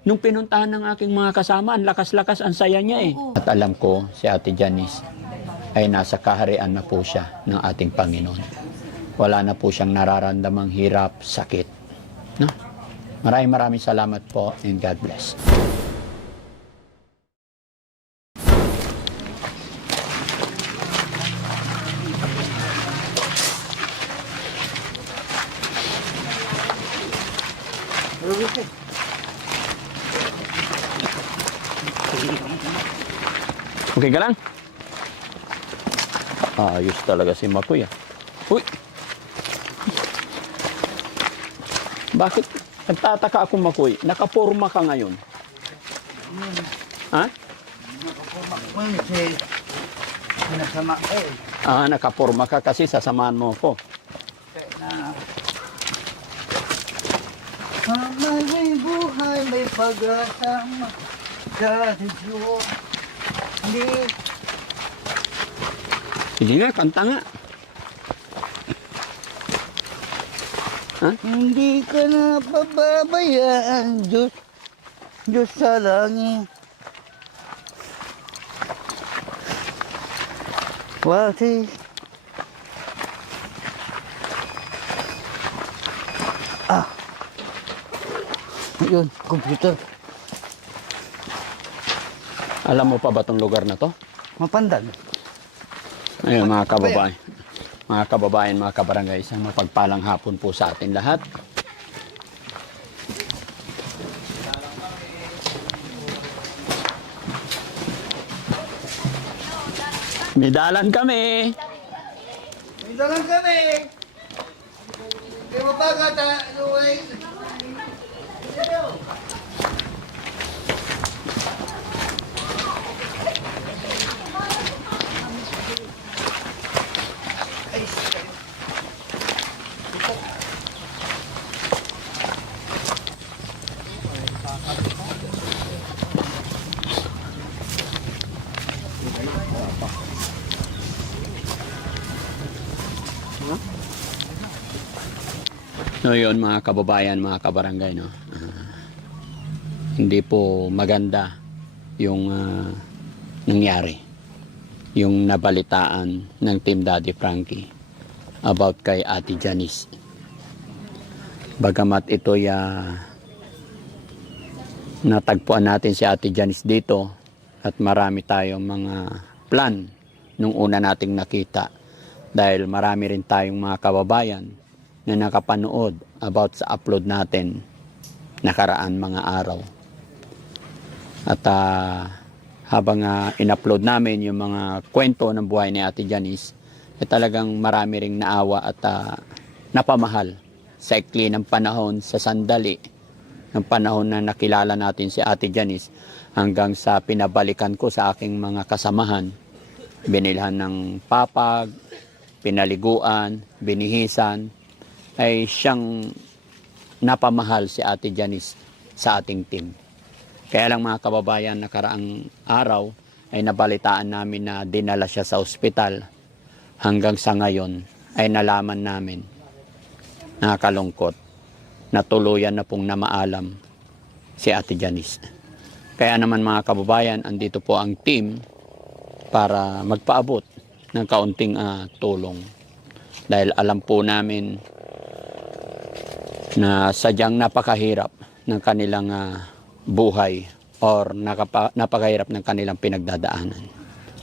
Nung pinuntahan ng aking mga kasama, ang lakas-lakas, ang saya niya eh. At alam ko, si Ate Janice ay nasa kaharian na po siya ng ating Panginoon. Wala na po siyang nararamdamang hirap, sakit. No? Maraming salamat po and God bless. Okay ka lang? Ayos talaga si Makoy ah. Uy! Bakit? Nagtataka ako Makoy. Nakaporma ka ngayon. Ha? Nakaporma ko kasi sinasama eh. Nakaporma ka kasi sasamahan mo ko. May buhay, may pag-asama sa Diyos. Sige nga, kanta nga. Hindi ka na pababayaan, Diyos. Diyos sa langit. Wati. Yun, computer. Alam mo pa ba itong lugar na to? Mapandag. Ayun mga kababayan. Mga kababayan, mga kabarangay, isang mapagpalang hapon po sa atin lahat. May dalan kami. May dalang kami. Kaya mabagat ha, Luway. No, yun mga kababayan, mga kabarangay, no. Hindi po maganda yung nangyari. Yung nabalitaan ng Team Daddy Frankie about kay Ate Janice. Bagamat ito'y natagpuan natin si Ate Janice dito at marami tayong mga plan nung una nating nakita dahil marami rin tayong mga kababayan na nakapanood about sa upload natin nakaraan mga araw. At habang in-upload namin yung mga kwento ng buhay ni Ate Janice, talagang marami ring naawa at napamahal sa ikli ng panahon, sa sandali ng panahon na nakilala natin si Ate Janice hanggang sa pinabalikan ko sa aking mga kasamahan. Binilhan ng papag, pinaliguan, binihisan, ay siyang napamahal si Ate Janice sa ating team. Kaya lang mga kababayan, nakaraang araw ay nabalitaan namin na dinala siya sa ospital. Hanggang sa ngayon ay nalaman namin, nakakalungkot, na tuluyan na pong namaalam si Ate Janice. Kaya naman mga kababayan, andito po ang team para magpaabot ng kaunting tulong. Dahil alam po namin na sadyang napakahirap ng kanilang buhay or napakahirap ng kanilang pinagdadaanan.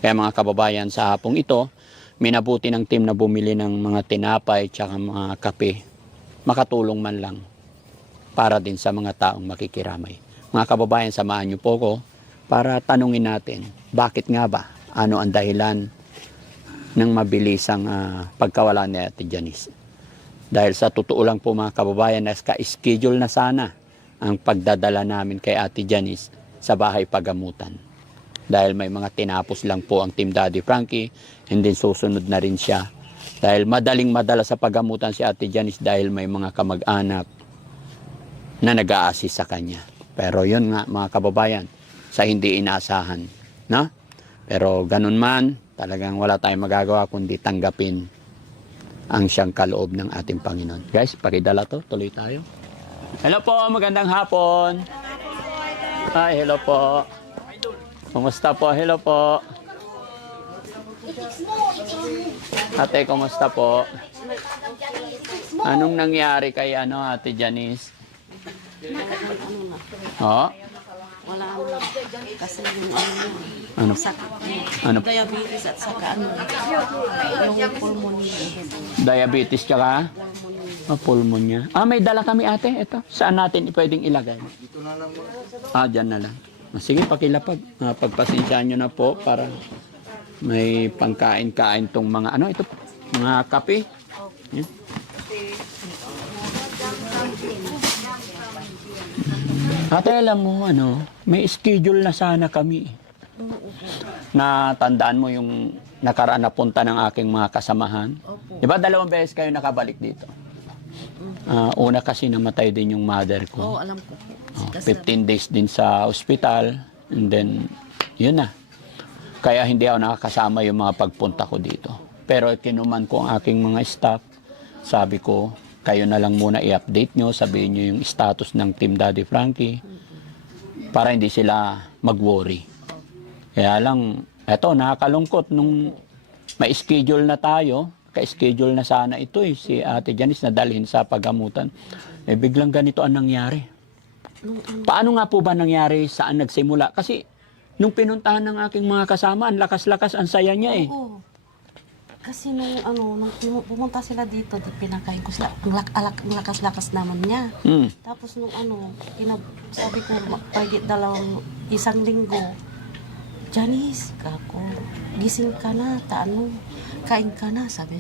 Kaya mga kababayan, sa hapong ito, minabuti ng team na bumili ng mga tinapay at mga kape. Makatulong man lang para din sa mga taong makikiramay. Mga kababayan, samahan niyo po ko para tanungin natin, bakit nga ba? Ano ang dahilan ng mabilisang pagkawala ni Ate Janice? Dahil sa totoo lang po mga kababayan, naka-schedule na sana ang pagdadala namin kay Ate Janice sa bahay pagamutan. Dahil may mga tinapos lang po ang Team Daddy Frankie, hindi susunod na rin siya. Dahil madaling madala sa pagamutan si Ate Janice dahil may mga kamag-anak na nag-a-assist sa kanya. Pero yun nga mga kababayan, sa hindi inaasahan. No? Pero ganun man, talagang wala tayong magagawa kundi tanggapin ang siyang kaloob ng ating Panginoon. Guys, pakidala to, tuloy tayo. Hello po, magandang hapon. Hi, hello po. Kumusta po? Hello po. Ate, kumusta po? Anong nangyari kay Ate Janice? Oh? Wala mo. Kasi yung Ano? sakit niya. Ano? Diabetes at saka yung pulmonary. Diabetes tsaka? Pulmonya. May dala kami ate. Ito. Saan natin pwedeng ilagay? Dito na lang. Dyan na lang. Sige, pakilapag. Pagpasensyaan nyo na po para may pangkain-kain tong mga ito, mga kape. Yan. Ate, alam mo, may schedule na sana kami. Natandaan mo yung nakaraan na punta ng aking mga kasamahan? Opo. Di ba 2 beses kayo nakabalik dito? Una kasi namatay din yung mother ko. Oo, alam ko po. 15 days din sa ospital. And then, yun na. Kaya hindi ako nakakasama yung mga pagpunta ko dito. Pero kinuman ko ang aking mga staff. Sabi ko, kayo na lang muna i-update nyo. Sabihin nyo yung status ng Team Daddy Frankie. Para hindi sila mag-worry. Kaya lang, eto, nakakalungkot nung may schedule na tayo. Ka-schedule na sana ito si Ate Janice na dalhin sa paggamutan. Biglang ganito ang nangyari. Paano nga po ba nangyari? Saan nagsimula? Kasi nung pinuntahan ng aking mga kasama, ang lakas-lakas, ang saya niya eh. Oo. Kasi nung pumunta sila dito, pinakain ko sila. Ang lakas-lakas naman niya. Tapos sabi ko, pwede isang linggo. Janice, kako, gising ka na, kain ka na, sabi.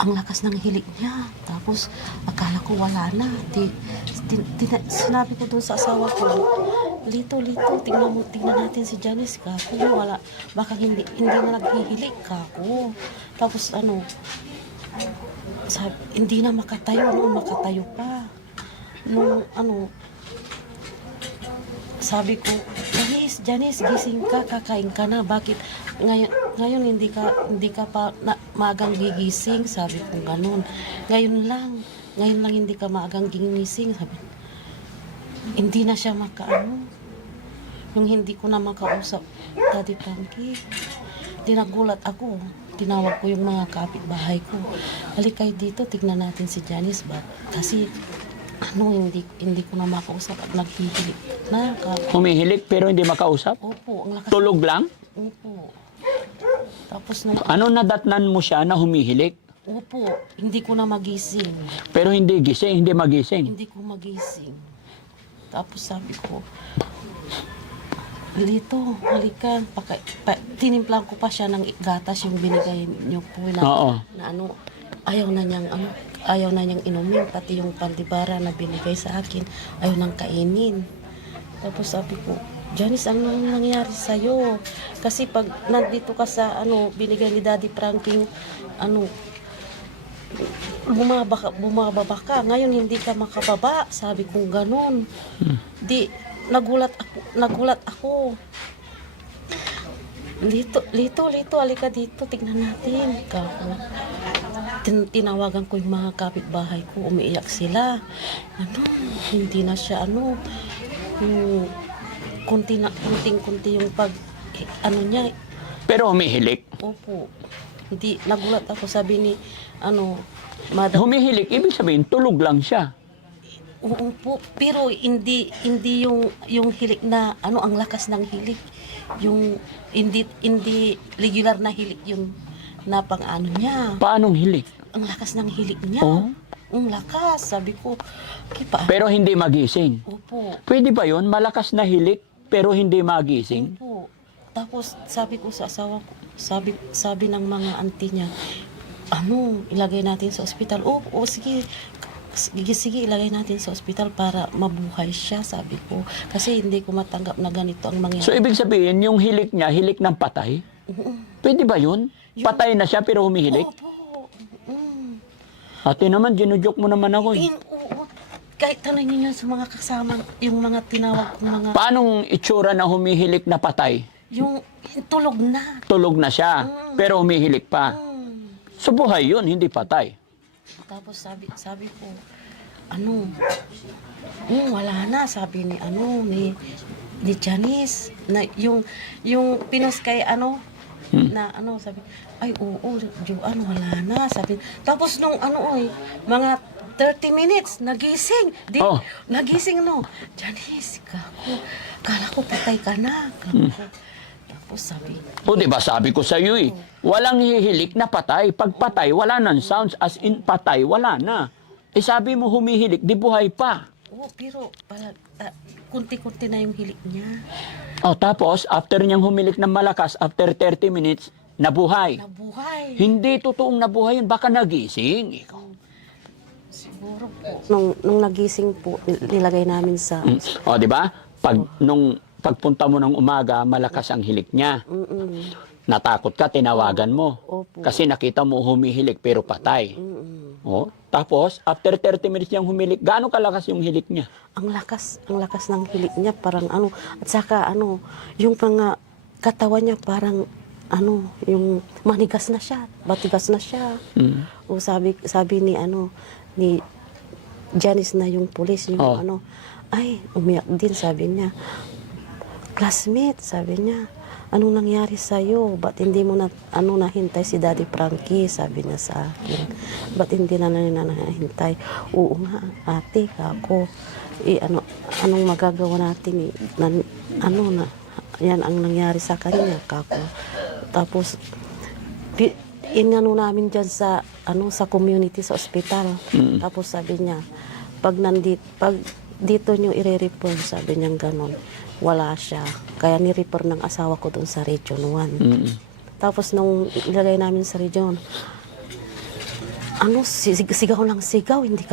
Ang lakas ng hilik niya. Tapos, akala ko wala na. Sinabi ko doon sa asawa ko, Lito, tingnan natin si Janice, kako. Wala, baka hindi na naghihilik, kako. Tapos, sabi, hindi na makatayo, makatayo pa. Sabi ko, Janice, gising ka, kakain ka na. Bakit ngayon hindi ka pa maagang gigising? Sabi ko ganun. Ngayon lang hindi ka maagang gigising. Sabi, hindi na siya yung hindi ko na makausap, Daddy Frankie. Dinagulat ako. Tinawag ko yung mga kapitbahay ko. Halika kayo dito, tignan natin si Janice ba? Kasi hindi ko na makausap at naghihilik na. Humihilik pero hindi makausap? Opo, ang lakas. Tulog lang? Opo. Tapos Ano nadatnan mo siya na humihilik? opo, hindi ko na magising. Pero hindi gising, hindi magising. Hindi ko magising. Tapos sabi ko, Lito, halika. Tinimplang ko pa siya ng gatas yung binigay niyo po Oo. na ayaw na niyang inumin, pati yung pandibara na binigay sa akin, ayaw nang kainin. Tapos sabi ko, Janice, ang nangyari sa'yo? Kasi pag nandito ka sa binigay ni Daddy Frankie, bumababa ka. Ngayon hindi ka makababa. Sabi ko ganun. Nagulat ako. Lito, halika dito, tignan natin. Tinawagan ko yung mga kapitbahay ko, umiiyak sila. Hindi na siya yung kunting-kunti yung niya. Pero humihilik. Opo. Hindi, nagulat ako, sabi ni Madam. Humihilik, ibig sabihin, tulog lang siya. Oo po, pero hindi yung hilik na ang lakas ng hilik. Yung hindi regular na hilik yung na niya. Paanong hilik? Ang lakas ng hilik niya. Oh? Ang lakas, sabi ko. Pero hindi magising. Opo. Pwede ba yun? Malakas na hilik pero hindi magising? Opo. Tapos sabi ko sa asawa ko, sabi ng mga auntie niya, ilagay natin sa ospital. Oo, sige, ilagay natin sa ospital para mabuhay siya, sabi ko. Kasi hindi ko matanggap na ganito ang mangyayari. So, ibig sabihin, yung hilik niya, hilik ng patay? Pwede ba yun? Patay na siya pero humihilik? Opo. Ate naman, ginujoke mo naman ako. Oo. Kahit tanongin niyo sa mga kasama, yung mga tinawag kong mga... Paanong itsura na humihilik na patay? Yung tulog na. Tulog na siya, pero humihilik pa. So, buhay yun, hindi patay. Tapos sabi ko, wala na, sabi ni ni Janice, na yung pinos kay ano, na ano, sabi, ay oo, Joan, wala na, sabi. Tapos nung ano, mga 30 minutes, nagising. Oh. Nagising, no. Janice, kala ko patay ka na. Tapos sabi, O di ba sabi ko sa iyo walang hihilik na patay. Pag patay, wala nang sounds. As in patay, wala na. Eh sabi mo humihilik, di buhay pa. oh, pero pala, kunti-kunti na yung hilik niya. O tapos, after niyang humilik ng malakas, after 30 minutes, nabuhay. Nabuhay. Hindi totoong nabuhay yun, baka nagising. Ikaw. Siguro po. Nung nagising po, nilagay namin sa... O di ba? Nung pagpunta mo ng umaga, malakas ang hilik niya. Natakot ka, tinawagan mo. Opo. Kasi nakita mo humihilik pero patay. O, tapos, after 30 minutes niyang humilik, gaano kalakas yung hilik niya? Ang lakas ng hilik niya, parang ano, at saka ano, yung mga katawan niya parang ano, yung manigas na siya, batigas na siya. O sabi ni ano, ni Janice na yung pulis, yung ano, ay, umiyak din, sabi niya. Classmate, sabi niya, anong nangyari sa'yo? Ba't hindi mo na, nahintay si Daddy Frankie? Sabi niya sa akin. Ba't hindi na nahintay? Oo nga, ate, ako. Anong magagawa natin? Yan ang nangyari sa kanya, kako. Tapos, inano namin dyan sa, sa community, sa ospital. Tapos sabi niya, pag dito nyo i-refer, sabi niya gano'n. Wala siya. Kaya ni-refer ng asawa ko doon sa Region 1. Tapos nung ilagay namin sa Region, sigaw lang sigaw. Hindi.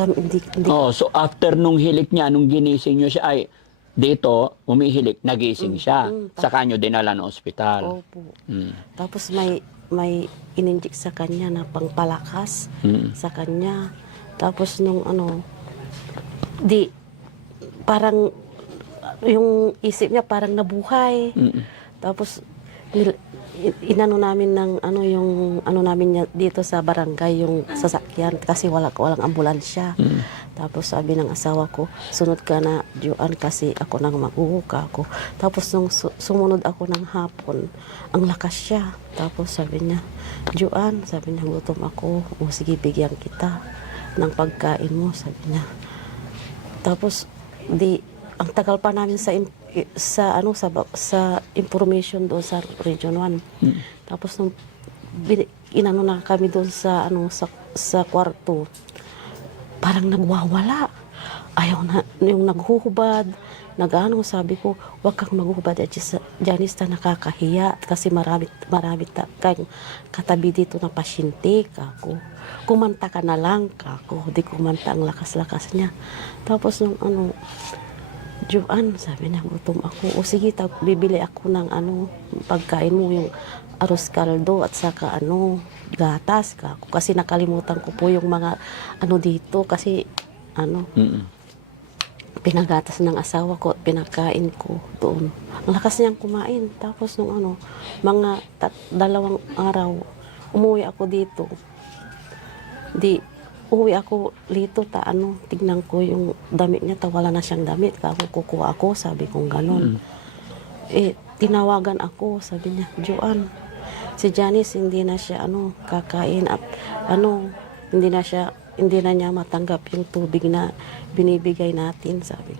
Oh, so after nung hilik niya, nung ginising niyo siya, ay dito, umihilik, nagising siya. Saka niyo dinala ng ospital. Opo. Tapos may ininjik sa kanya na pangpalakas sa kanya. Tapos nung parang yung isip niya parang nabuhay. Tapos inano namin ng yung namin niya dito sa barangay yung sasakyan kasi walang ambulansya. Tapos sabi ng asawa ko, sunod ka na Joan kasi ako nang mag-uuka ako. Tapos nung sumunod ako ng hapon, ang lakas siya. Tapos sabi niya, Joan, sabi niya, gutom ako. O sige, bigyan kita ng pagkain mo, sabi niya. Tapos ang tagal pa namin sa information doon sa Region 1. Tapos nung inano na kami doon sa sa kwarto, parang nagwawala. Ayaw na yung naghuhubad, sabi ko, wag kang maghuhubad Janice, nakakahiya kasi marami kang katabi dito na pasyente, kako. Kumanta ka na lang, kako. Di kumanta, ang lakas-lakas niya. Tapos nung Joan, sabi niya, gutom ako. O sige, bibili ako ng pagkain mo, yung arroz caldo at saka gatas ka. Kasi nakalimutan ko po yung mga dito kasi pinagatas ng asawa ko at pinakain ko doon. Ang lakas niyang kumain. Tapos nung mga 2 araw, umuwi ako dito. Uwi ako dito, tignan ko yung damit niya, wala na siyang damit. Kukuha ako, sabi kong ganon. Tinawagan ako, sabi niya, Joan, si Janice hindi na siya kakain at hindi na niya matanggap yung tubig na binibigay natin, sabi.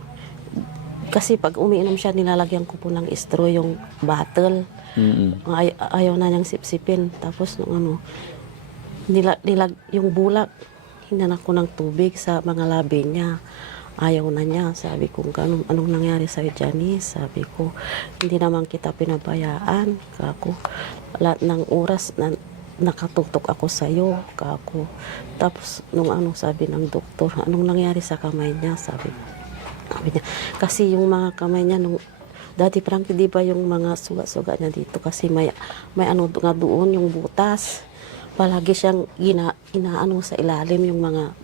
Kasi pag umiinom siya, nilalagyan ko po ng straw yung bottle. Ayaw na niyang sipsipin. Tapos nung yung bulak, hinan ako ng tubig sa mga labi niya. Ayaw na niya. Sabi ko, anong nangyari sa'yo, Janice? Sabi ko, hindi naman kita pinabayaan. Kako, lahat ng oras na nakatutok ako sa'yo. Kako. Tapos, sabi ng doktor, anong nangyari sa kamay niya? Sabi niya, kasi yung mga kamay niya, Daddy Frankie, di ba yung mga suga-suga niya dito? Kasi may nga doon, yung butas. Palagi siyang inaano sa ilalim yung mga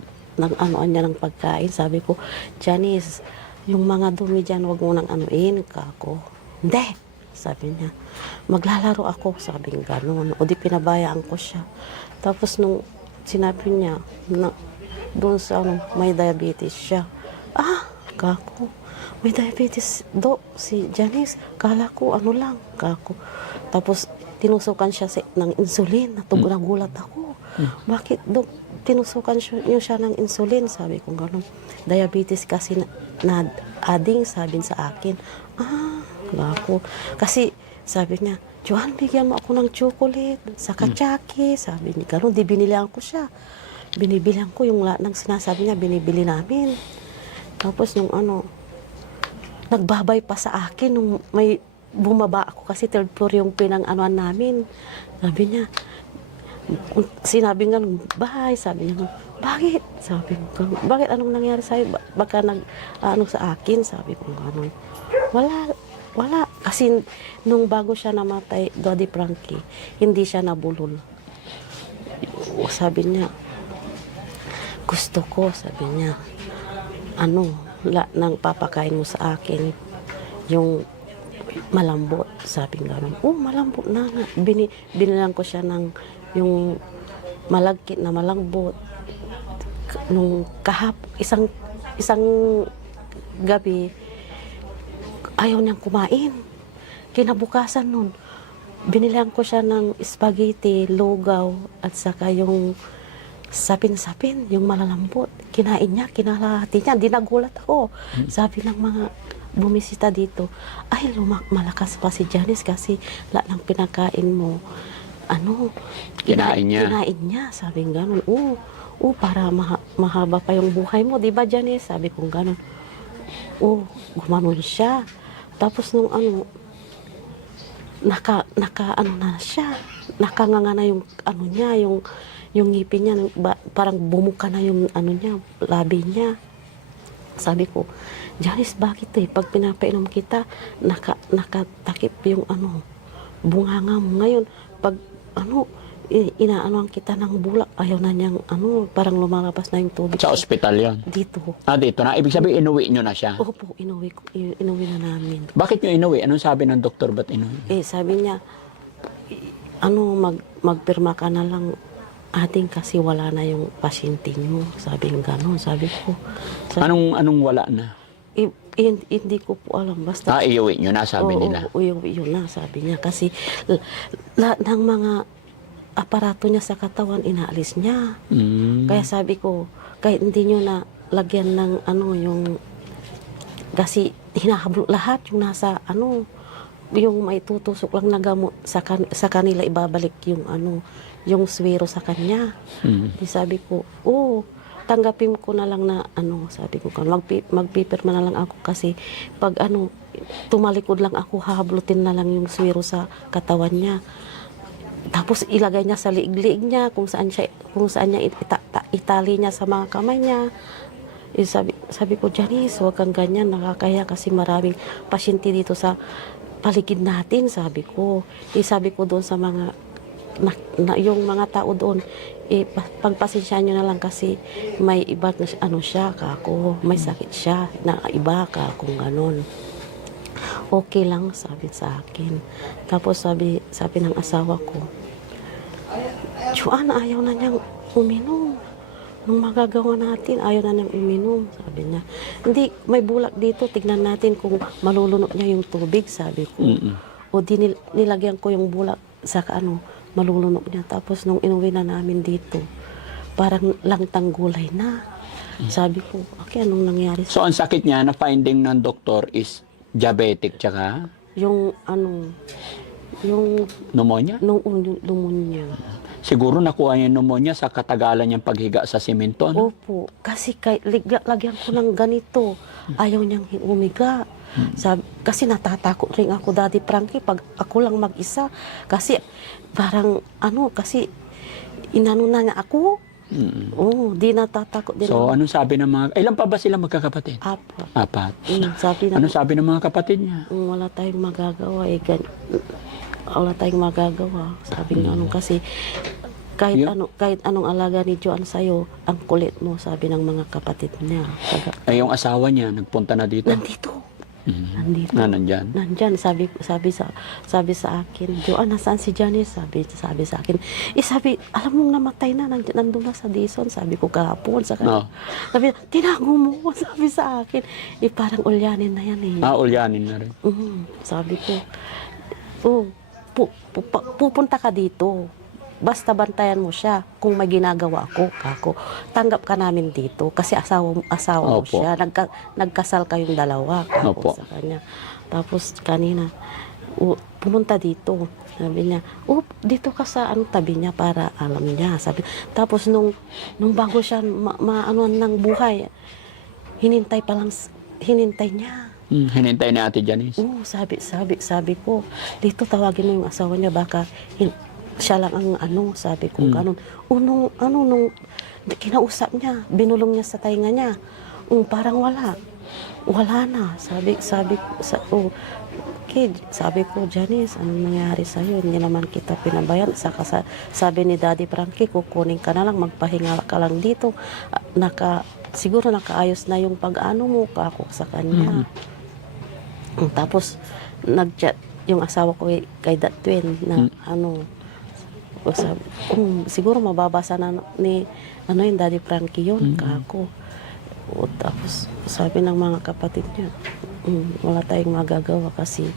niya ng pagkain. Sabi ko, Janice, yung mga dumi dyan, wag mo nang anuin, kako. Hindi, sabi niya. Maglalaro ako, sabi nga gano'n. O di pinabayaan ko siya. Tapos nung sinabi niya, doon sa may diabetes siya. Kako, may diabetes do si Janice. Kala ko ano lang, kako. Tapos tinusukan siya ng insulin. Nagulat ako. Bakit do tinusukan niyo siya ng insulin? Sabi ko gano'n. Diabetes kasi na adding, sabi sa akin. Kako. Kasi sabi niya, Joan, bigyan mo ako ng chocolate, saka tsaki. Sabi niya, gano'n, di binilihan ko siya. Binibilihan ko yung lahat ng sinasabi niya, binibili namin. Tapos nung nagbabay pa sa akin, nung may bumaba ako kasi third floor yung pinang-anuan namin. Sabi niya, sinabi nga nung bahay, sabi niya, bakit? Sabi ko, bakit anong nangyari sa'yo? Baka sa akin, sabi ko, gano'n. Wala. Kasi nung bago siya namatay, Daddy Frankie, hindi siya nabulol. Sabi niya, gusto ko, sabi niya, nang papakain mo sa akin, yung malambot. Sabi nga gano'n, malambot na nga. Binilang ko siya ng yung malagkit na malambot. Nung isang gabi, ayaw niyang kumain. Kinabukasan nun, binilang ko siya ng spaghetti, lugaw, at saka yung sapin-sapin, yung malalambot. Kinain niya, kinalahati niya. Di nagulat ako. Sabi ng mga bumisita dito, ay, malakas pa si Janice kasi lahat ng pinakain mo, Kinain niya. Kinain niya. Sabi ng gano'n, para mahaba pa yung buhay mo. Di ba, Janice? Sabi kong gano'n. Gumanon siya. Tapos nung na siya. Nakanganga na yung niya, yung ngipin niya, parang bumuka na yung niya, labi niya. Sabi ko, Janice, bakit pag pinapainom kita, nakatakip yung bunganga mo. Ngayon, pag inaanoan kita ng bulak, ayaw na niyang parang lumalabas na yung tubig. Sa ospital yon. Dito. Dito na. Ibig sabihin, inuwi nyo na siya. Opo, inuwi na namin. Bakit nyo inuwi? Anong sabi ng doktor? Ba't inuwi? Sabi niya, magpirma ka na lang ating kasi wala na yung pasyente niyo. Sabi ng gano'n. Sabi ko. Anong wala na? Hindi ko po alam. Basta. Iuwi nyo na, sabi nila. Iuwi yun na, sabi niya. Kasi lahat ng mga aparato niya sa katawan, inaalis niya. Kaya sabi ko, kahit hindi nyo na lagyan ng yung, kasi hinahablo lahat yung nasa yung may tutusok lang na gamot sa kanila, ibabalik yung yung swero sa kanya. Di sabi ko, tanggapin ko na lang na sabi ko, magpipirma na lang ako kasi pag tumalikod lang ako, hahablutin na lang yung swero sa katawan niya. Tapos ilagay niya sa liig-liig niya kung saan niya itali niya sa mga kamay niya. Sabi ko, Janice, huwag kang ganyan, nakakaya kasi maraming pasyente dito sa paligid natin, sabi ko. Sabi ko doon sa mga yung mga tao doon, pagpasensya nyo na lang kasi may iba na siya, kako, may sakit siya na iba ka, kung ganon. Okay lang, sabi sa akin. Tapos sabi ng asawa ko, Joan, ayaw na niyang uminom. Nung magagawa natin, ayaw na niyang uminom, sabi niya. Hindi, may bulak dito, tignan natin kung malulunok niya yung tubig, sabi ko. O nilagyan ko yung bulak sa malulunok niya. Tapos nung inuwi na namin dito, parang langtang gulay na. Sabi ko, okay, anong nangyari? So, ang sakit niya na finding ng doktor is diabetic tsaka? Yung Pneumonia? Pneumonia. Siguro nakuha niya yung pneumonia sa katagalan niyang paghiga sa simento, no? Opo. Kasi lagyan ko ng ganito. Ayaw niyang humiga. Kasi natatakot rin ako, Daddy Frankie, pag ako lang mag-isa. Kasi parang kasi inano na niya ako. Di natatakot din. So, anong sabi ng mga... Ilan pa ba sila magkakapatid? Apat. Anong sabi ng mga kapatid niya? Wala tayong magagawa. Wala tayong magagawa. Sabi nga kasi kahit anong alaga ni Joan sa'yo, ang kulit mo, sabi ng mga kapatid niya. Yung asawa niya, nagpunta na dito? Nandito. Nandito. Nandyan. Nandyan, sabi sa akin, Joan, nasaan si Janice? Sabi sa akin, sabi, alam mong namatay na, nandun na sa Dison, sabi ko kahapon sa kanya. No. Sabi, tinago mo, sabi sa akin. Parang ulyanin na yan eh. Ulyanin na rin. Sabi ko, pupunta ka dito. Basta bantayan mo siya kung may ginagawa ko, kako. Tanggap ka namin dito kasi asawa mo Opo. siya. Nagkasal kayong dalawa, Opo. kako, sa kanya. Tapos kanina, pumunta dito. Sabi niya, dito ka sa tabi niya para alam niya. Sabi. Tapos nung bago siya maanuan ng buhay, hinintay niya. Hinintay ni Ate Janice. Sabi ko, dito tawagin mo yung asawa niya, baka siya lang ang sabi ko, ganun. Nung kinausap niya, binulong niya sa tainga niya, parang wala na. Sabi ko, Janice, anong nangyari sa'yo? Hindi naman kita pinabayan. Sabi ni Daddy Frankie, kukunin ka na lang, magpahinga ka lang dito. Siguro nakaayos na yung pag-ano mo ako sa kanya. Tapos, nag-chat yung asawa ko kay Datwin na sabi, siguro mababasa na ni yung Daddy Frankie yun, kako. Tapos sabi ng mga kapatid niya, wala tayong magagawa kasi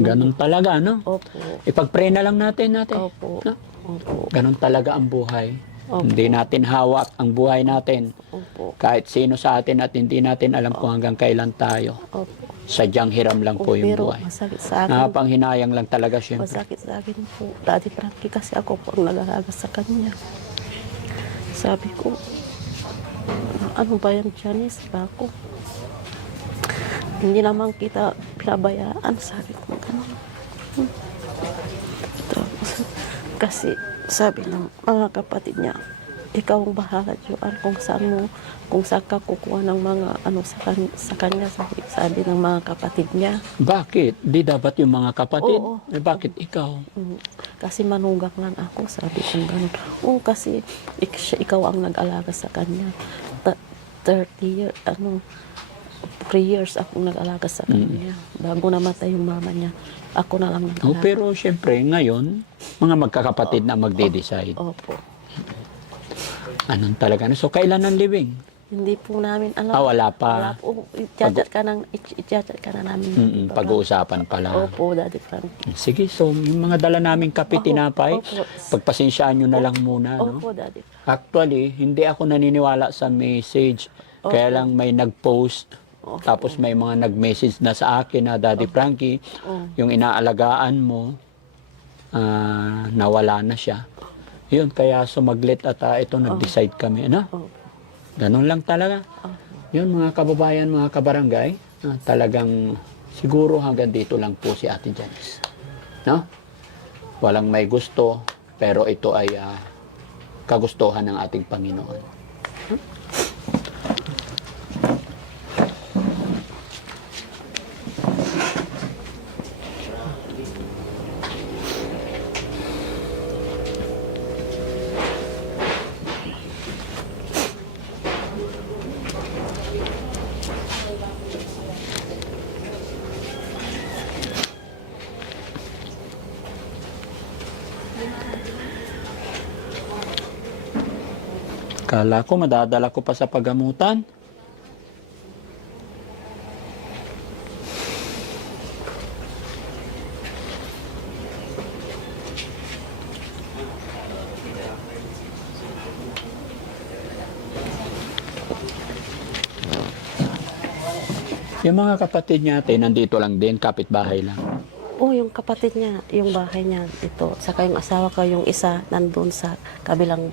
Ganun talaga, no? Opo. Ipag-pray na lang natin. Opo. No? Opo. Ganun talaga ang buhay. Opo. Hindi natin hawak ang buhay natin. Opo. Kahit sino sa atin at hindi natin alam kung hanggang kailan tayo. Opo. Sadyang hiram lang po yung Pero buhay. masakit sa akin. Nakapanghinayang lang talaga siyempre. Masakit sa akin po, Daddy Frankie, kasi ako po ang nag-aalaga sa kanya. Sabi ko, ano ba yan, Janice? Ako. Hindi naman kita pinabayaan, sabi ko, gano'n. Tapos, kasi sabi ng mga kapatid niya, ikaw ang bahala, Joan, kung saan ka kukuha ng mga sa kanya, sabi ng mga kapatid niya. Bakit? Di dapat yung mga kapatid? Oo. Bakit ikaw? Kasi manugang lang ako, sabi ko gano'n. Kasi ikaw ang nag-alaga sa kanya. 3 years akong nag-alaga sa kanya. Bago namatay yung mama niya, ako na lang nag-alaga. Pero siyempre, ngayon, mga magkakapatid na magde-decide. Opo. Anong talaga? So, kailan ang living? Hindi po namin alam. Wala pa. Wala po. I-chat ka na namin. Pag-uusapan pala. Opo, Daddy Frankie. Sige, so yung mga dala naming kape, tinapay, Opo. pagpasensyaan nyo na lang muna. No? Opo, Daddy. Actually, hindi ako naniniwala sa message. Kaya lang may nag-post, tapos may mga nag-message na sa akin na, Daddy Frankie, yung inaalagaan mo, nawala na siya. Yun, kaya sumaglit at ito nag-decide kami. Ano? Ganun lang talaga. Yun, mga kababayan, mga kabarangay, talagang siguro hanggang dito lang po si Ate Janice. No? Walang may gusto, pero ito ay kagustuhan ng ating Panginoon. Kala ko madadala ko pa sa pagamutan. Yung mga kapatid natin, nandito lang din, kapitbahay lang. Yung kapatid niya, yung bahay niya, ito. Saka yung asawa ko, yung isa, nandun sa kabilang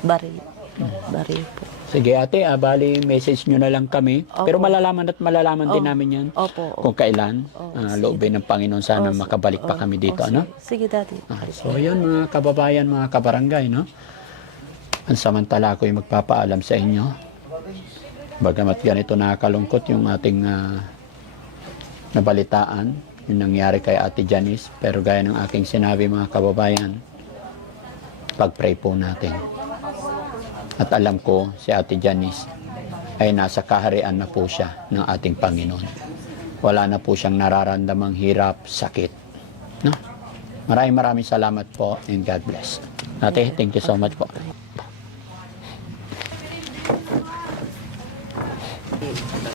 baril. Baril po. Sige ate, bali message nyo na lang kami. Opo. Pero malalaman din namin yan. Opo. Kung kailan. Sige. Loobin ng Panginoon sana makabalik pa kami dito. Ano? Sige, Daddy. So yun mga kababayan, mga kabarangay, no? Ang samantala ako yung magpapaalam sa inyo. Bagamat ganito nakakalungkot yung ating nabalitaan, yung nangyari kay Ate Janice. Pero gaya ng aking sinabi mga kababayan, pag-pray po natin. At alam ko si Ate Janice, ay nasa kaharian na po siya ng ating Panginoon. Wala na po siyang nararamdamang hirap, sakit. No? Maraming salamat po and God bless. Ate, thank you so much po.